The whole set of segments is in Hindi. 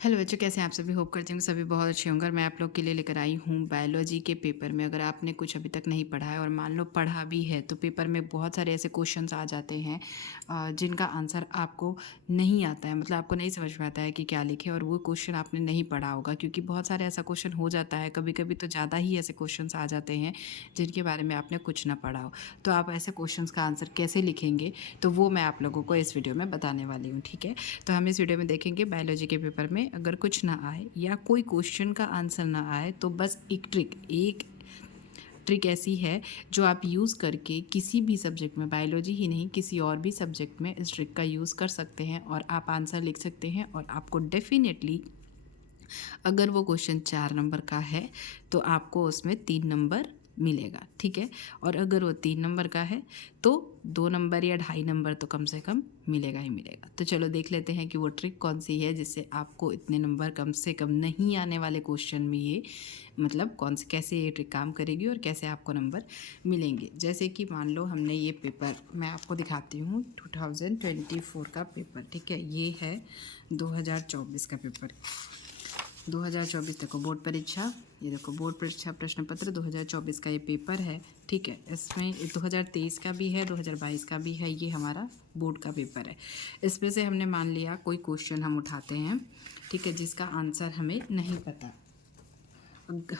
हेलो बच्चों, कैसे हैं आप सभी। होप करती हूँ सभी बहुत अच्छे होंगे। और मैं आप लोग के लिए लेकर आई हूँ बायोलॉजी के पेपर में। अगर आपने कुछ अभी तक नहीं पढ़ा है और मान लो पढ़ा भी है तो पेपर में बहुत सारे ऐसे क्वेश्चंस आ जाते हैं जिनका आंसर आपको नहीं आता है, मतलब आपको नहीं समझ में आता है कि क्या लिखे, और वो क्वेश्चन आपने नहीं पढ़ा होगा क्योंकि बहुत सारे ऐसा क्वेश्चन हो जाता है। कभी कभी तो ज़्यादा ही ऐसे क्वेश्चन आ जाते हैं जिनके बारे में आपने कुछ ना पढ़ा हो। तो आप ऐसे क्वेश्चन का आंसर कैसे लिखेंगे तो वो मैं आप लोगों को इस वीडियो में बताने वाली हूँ। ठीक है, तो हम इस वीडियो में देखेंगे बायोलॉजी के पेपर में अगर कुछ ना आए या कोई क्वेश्चन का आंसर ना आए तो बस एक ट्रिक ऐसी है जो आप यूज़ करके किसी भी सब्जेक्ट में, बायोलॉजी ही नहीं किसी और भी सब्जेक्ट में इस ट्रिक का यूज़ कर सकते हैं और आप आंसर लिख सकते हैं। और आपको डेफिनेटली अगर वो क्वेश्चन 4 नंबर का है तो आपको उसमें 3 नंबर मिलेगा। ठीक है, और अगर वो 3 नंबर का है तो 2 नंबर या 2.5 नंबर तो कम से कम मिलेगा ही मिलेगा। तो चलो देख लेते हैं कि वो ट्रिक कौन सी है जिससे आपको इतने नंबर कम से कम नहीं आने वाले क्वेश्चन में ये, मतलब कौन से कैसे ये ट्रिक काम करेगी और कैसे आपको नंबर मिलेंगे। जैसे कि मान लो हमने ये पेपर, मैं आपको दिखाती हूँ 2024 का पेपर। ठीक है, ये है 2024 का पेपर। 2024 देखो बोर्ड परीक्षा, ये देखो बोर्ड परीक्षा प्रश्न पत्र 2024 का ये पेपर है। ठीक है, इसमें 2023 का भी है, 2022 का भी है, ये हमारा बोर्ड का पेपर है। इसमें से हमने मान लिया कोई क्वेश्चन हम उठाते हैं, ठीक है, जिसका आंसर हमें नहीं पता।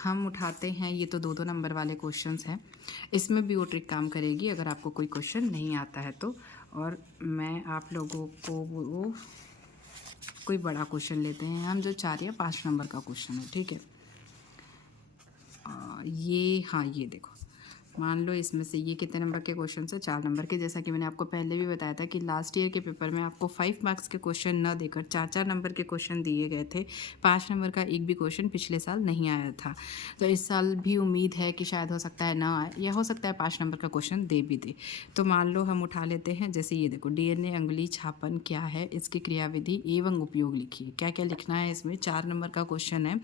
हम उठाते हैं, ये तो 2-2 नंबर वाले क्वेश्चंस हैं। इसमें भी वो ट्रिक काम करेगी अगर आपको कोई क्वेश्चन नहीं आता है तो। और मैं आप लोगों को वो कोई बड़ा क्वेश्चन लेते हैं हम, जो 4 या 5 नंबर का क्वेश्चन है। ठीक है, ये हाँ, ये देखो, मान लो इसमें से ये कितने नंबर के क्वेश्चन है, 4 नंबर के। जैसा कि मैंने आपको पहले भी बताया था कि लास्ट ईयर के पेपर में आपको 5 मार्क्स के क्वेश्चन न देकर 4-4 नंबर के क्वेश्चन दिए गए थे। 5 नंबर का एक भी क्वेश्चन पिछले साल नहीं आया था। तो इस साल भी उम्मीद है कि शायद हो सकता है ना आए, या हो सकता है 5 नंबर का क्वेश्चन दे भी दे। तो मान लो हम उठा लेते हैं, जैसे ये देखो, डीएनए अंगुली छापन क्या है, इसकी क्रियाविधि एवं उपयोग लिखिए। क्या क्या लिखना है इसमें, 4 नंबर का क्वेश्चन है।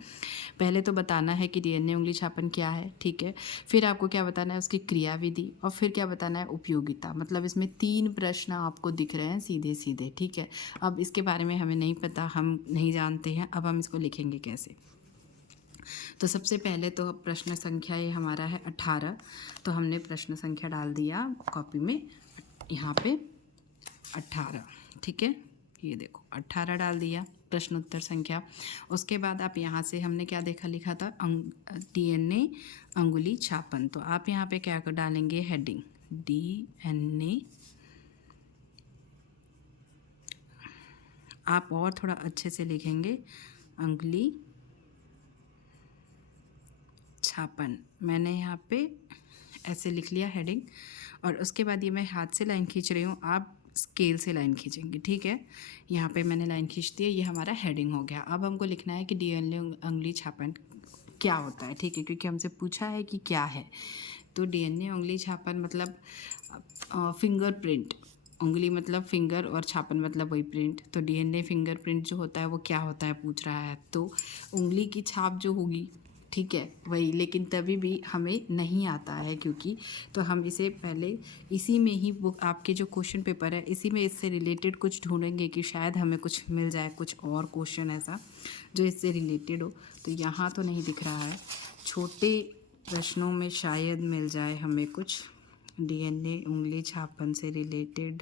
पहले तो बताना है कि डीएनए उंगली छापन क्या है। ठीक है, फिर आपको क्या बताना है, उसकी क्रियाविधि, और फिर क्या बताना है, उपयोगिता। मतलब इसमें 3 प्रश्न आपको दिख रहे हैं सीधे सीधे। ठीक है, अब इसके बारे में हमें नहीं पता, हम नहीं जानते हैं, अब हम इसको लिखेंगे कैसे। तो सबसे पहले तो प्रश्न संख्या ये हमारा है 18। तो हमने प्रश्न संख्या डाल दिया कॉपी में, यहाँ पे 18। ठीक है, ये देखो 18 डाल दिया प्रश्न उत्तर संख्या। उसके बाद आप यहाँ से हमने क्या देखा, लिखा था डीएनए अंगुली छापन। तो आप यहाँ पे क्या कर डालेंगे, हेडिंग डीएनए। आप और थोड़ा अच्छे से लिखेंगे, अंगुली छापन। मैंने यहाँ पे ऐसे लिख लिया हेडिंग, और उसके बाद ये मैं हाथ से लाइन खींच रही हूँ, आप स्केल से लाइन खींचेंगे। ठीक है, यहाँ पे मैंने लाइन खींच दी है, ये हमारा हेडिंग हो गया। अब हमको लिखना है कि डीएनए अंगुली छापन क्या होता है। ठीक है, क्योंकि हमसे पूछा है कि क्या है। तो डीएनए उंगली छापन मतलब फिंगरप्रिंट। उंगली मतलब फिंगर और छापन मतलब वही प्रिंट। तो डीएनए फिंगरप्रिंट जो होता है वो क्या होता है पूछ रहा है, तो उंगली की छाप जो होगी, ठीक है, वही। लेकिन तभी भी हमें नहीं आता है क्योंकि, तो हम इसे पहले इसी में ही, वो आपके जो क्वेश्चन पेपर है इसी में इससे रिलेटेड कुछ ढूंढेंगे कि शायद हमें कुछ मिल जाए, कुछ और क्वेश्चन ऐसा जो इससे रिलेटेड हो। तो यहाँ तो नहीं दिख रहा है, छोटे प्रश्नों में शायद मिल जाए हमें कुछ डीएनए उंगली छापन से रिलेटेड,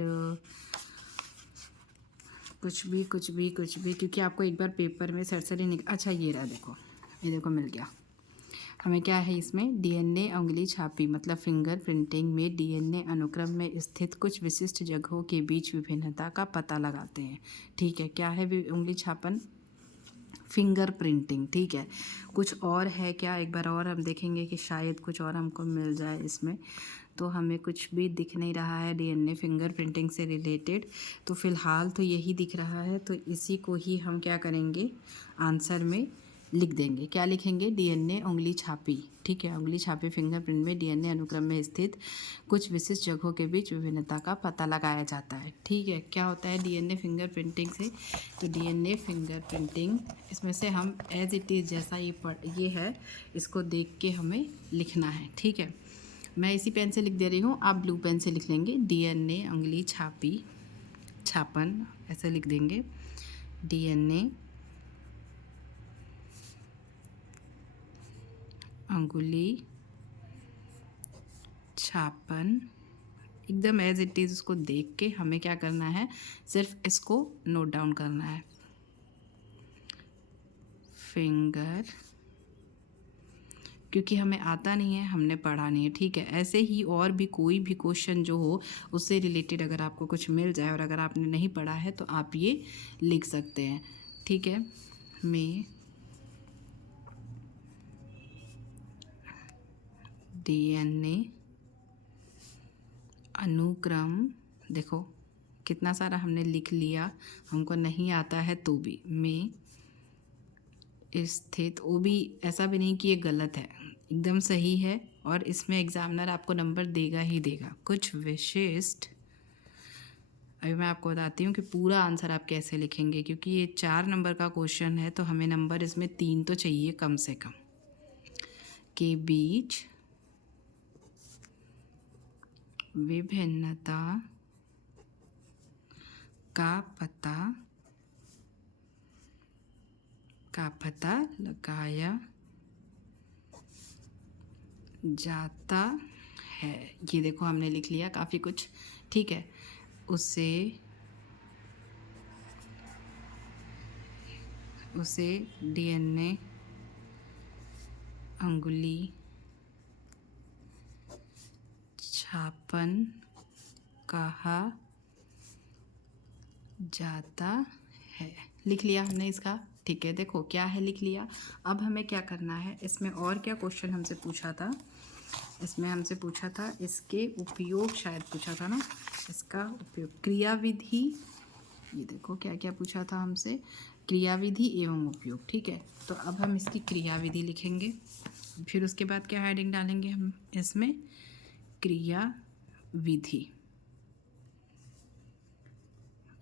कुछ भी, क्योंकि आपको एक बार पेपर में सरसरी अच्छा ये रहा, देखो, ये देखो मिल गया हमें। क्या है इसमें, डीएनए उंगली छापी मतलब फिंगर प्रिंटिंग में डीएनए अनुक्रम में स्थित कुछ विशिष्ट जगहों के बीच विभिन्नता का पता लगाते हैं। ठीक है, क्या है उंगली छापन, फिंगर प्रिंटिंग। ठीक है, कुछ और है क्या, एक बार और हम देखेंगे कि शायद कुछ और हमको मिल जाए इसमें। तो हमें कुछ भी दिख नहीं रहा है डीएनए फिंगर प्रिंटिंग से रिलेटेड, तो फ़िलहाल तो यही दिख रहा है। तो इसी को ही हम क्या करेंगे, आंसर में लिख देंगे। क्या लिखेंगे, डीएनए उंगली छापी। ठीक है, उंगली छापी फिंगरप्रिंट में डीएनए अनुक्रम में स्थित कुछ विशिष्ट जगहों के बीच विभिन्नता का पता लगाया जाता है। ठीक है, क्या होता है डीएनए फिंगरप्रिंटिंग से, तो डीएनए फिंगरप्रिंटिंग, इसमें से हम एज इट इज़ जैसा ये है, इसको देख के हमें लिखना है। ठीक है, मैं इसी पेन से लिख दे रही हूँ, आप ब्लू पेन से लिख लेंगे। डीएनए उंगली छापी छापन ऐसे लिख देंगे, डीएनए अंगुली छापन, एकदम एज इट इज़ उसको देख के हमें क्या करना है, सिर्फ इसको नोट डाउन करना है। फिंगर, क्योंकि हमें आता नहीं है, हमने पढ़ा नहीं है, ठीक है। ऐसे ही और भी कोई भी क्वेश्चन जो हो उससे रिलेटेड अगर आपको कुछ मिल जाए और अगर आपने नहीं पढ़ा है तो आप ये लिख सकते हैं, ठीक है। में DNA अनुक्रम, देखो कितना सारा हमने लिख लिया, हमको नहीं आता है तो भी। में स्थित, वो भी ऐसा भी नहीं कि ये गलत है, एकदम सही है और इसमें एग्जामिनर आपको नंबर देगा ही देगा। कुछ विशिष्ट, अभी मैं आपको बताती हूँ कि पूरा आंसर आप कैसे लिखेंगे, क्योंकि ये 4 नंबर का क्वेश्चन है तो हमें नंबर इसमें 3 तो चाहिए कम से कम। के बीच विभिन्नता का पता लगाया जाता है। ये देखो हमने लिख लिया काफ़ी कुछ, ठीक है। उसे DNA अंगुली छापन कहा जाता है। लिख लिया हमने इसका, ठीक है। देखो क्या है, लिख लिया। अब हमें क्या करना है, इसमें और क्या क्वेश्चन हमसे पूछा था, इसमें हमसे पूछा था इसके उपयोग, शायद पूछा था ना, इसका उपयोग, क्रियाविधि। ये देखो क्या क्या पूछा था हमसे, क्रियाविधि एवं उपयोग, ठीक है। तो अब हम इसकी क्रियाविधि लिखेंगे, फिर उसके बाद क्या हेडिंग डालेंगे हम इसमें, क्रियाविधि।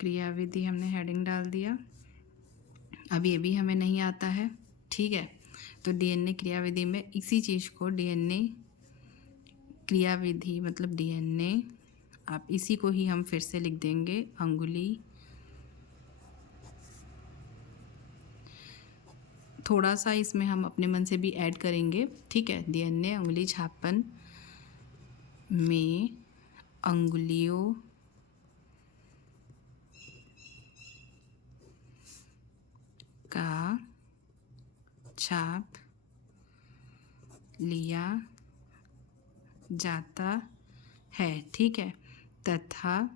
क्रियाविधि हमने हेडिंग डाल दिया। अब ये भी हमें नहीं आता है, ठीक है। तो DNA क्रियाविधि में इसी चीज़ को DNA क्रियाविधि मतलब DNA, आप इसी को ही हम फिर से लिख देंगे, अंगुली, थोड़ा सा इसमें हम अपने मन से भी ऐड करेंगे, ठीक है। DNA अंगुली छापन में अंगुलियों का छाप लिया जाता है, ठीक है। तथा,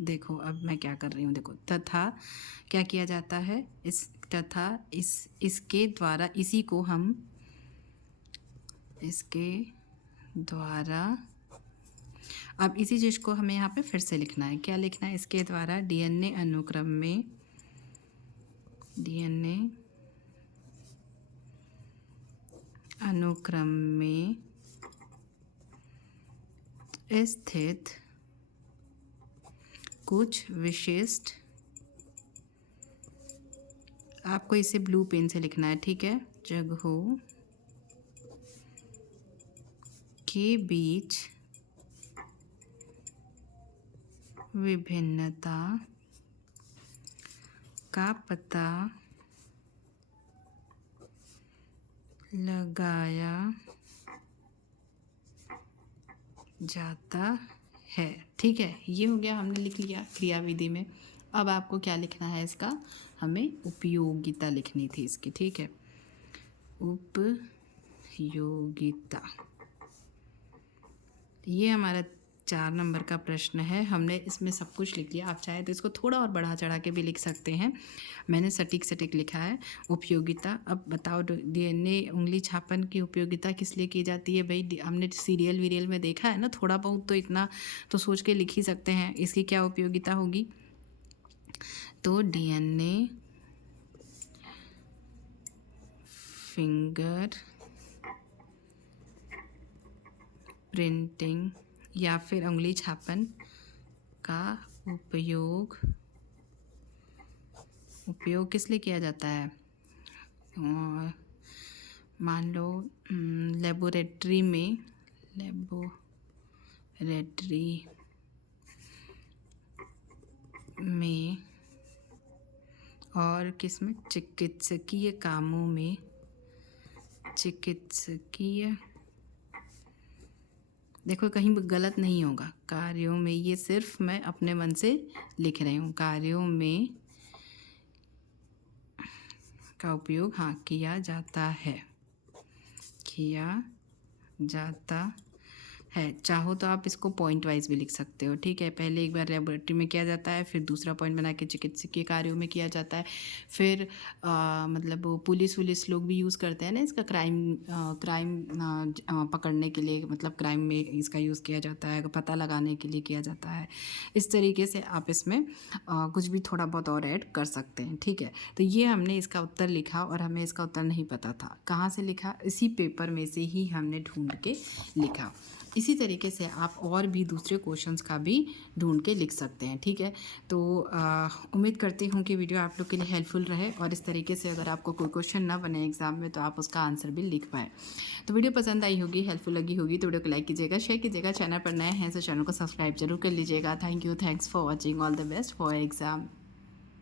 देखो अब मैं क्या कर रही हूँ, देखो तथा क्या किया जाता है, इसके द्वारा, इसी को हम इसके द्वारा, अब इसी चीज़ को हमें यहाँ पे फिर से लिखना है, क्या लिखना है, इसके द्वारा DNA अनुक्रम में, DNA अनुक्रम में स्थित कुछ विशिष्ट, आपको इसे ब्लू पेन से लिखना है, ठीक है, जगहों के बीच विभिन्नता का पता लगाया जाता है, ठीक है। ये हो गया, हमने लिख लिया क्रियाविधि में। अब आपको क्या लिखना है, इसका हमें उपयोगिता लिखनी थी इसकी, ठीक है। उपयोगिता, ये हमारा 4 नंबर का प्रश्न है। हमने इसमें सब कुछ लिख लिया, आप चाहे तो इसको थोड़ा और बढ़ा चढ़ा के भी लिख सकते हैं, मैंने सटीक लिखा है। उपयोगिता, अब बताओ DNA उंगली छापन की उपयोगिता किस लिए की जाती है भाई, हमने सीरियल वीरियल में देखा है ना, थोड़ा बहुत तो इतना तो सोच के लिख ही सकते हैं, इसकी क्या उपयोगिता होगी। तो DNA फिंगर प्रिंटिंग या फिर उंगली छापन का उपयोग किस लिए किया जाता है, मान लो लेबोरेटरी में और किसमें, चिकित्सकीय कामों में चिकित्सकीय, देखो कहीं भी गलत नहीं होगा, कार्यों में, ये सिर्फ मैं अपने मन से लिख रही हूँ, कार्यों में का उपयोग हाँ किया जाता है, किया जाता है। चाहो तो आप इसको पॉइंट वाइज भी लिख सकते हो, ठीक है। पहले एक बार लेबोरेटरी में किया जाता है, फिर दूसरा पॉइंट बना के चिकित्सकीय कार्यों में किया जाता है, फिर मतलब वो पुलिस लोग भी यूज़ करते हैं ना इसका, क्राइम पकड़ने के लिए, मतलब क्राइम में इसका यूज़ किया जाता है, पता लगाने के लिए किया जाता है। इस तरीके से आप इसमें कुछ भी थोड़ा बहुत और ऐड कर सकते हैं, ठीक है। तो ये हमने इसका उत्तर लिखा और हमें इसका उत्तर नहीं पता था, कहाँ से लिखा, इसी पेपर में से ही हमने ढूंढ के लिखा। इसी तरीके से आप और भी दूसरे क्वेश्चंस का भी ढूंढ के लिख सकते हैं, ठीक है। तो उम्मीद करती हूँ कि वीडियो आप लोग के लिए हेल्पफुल रहे, और इस तरीके से अगर आपको कोई क्वेश्चन ना बने एग्जाम में तो आप उसका आंसर भी लिख पाए। तो वीडियो पसंद आई होगी, हेल्पफुल लगी होगी तो वीडियो को लाइक कीजिएगा, शेयर कीजिएगा, चैनल पर नए हैं तो चैनल को सब्सक्राइब जरूर कर लीजिएगा। Thank you, thanks for watching, all the best for exam.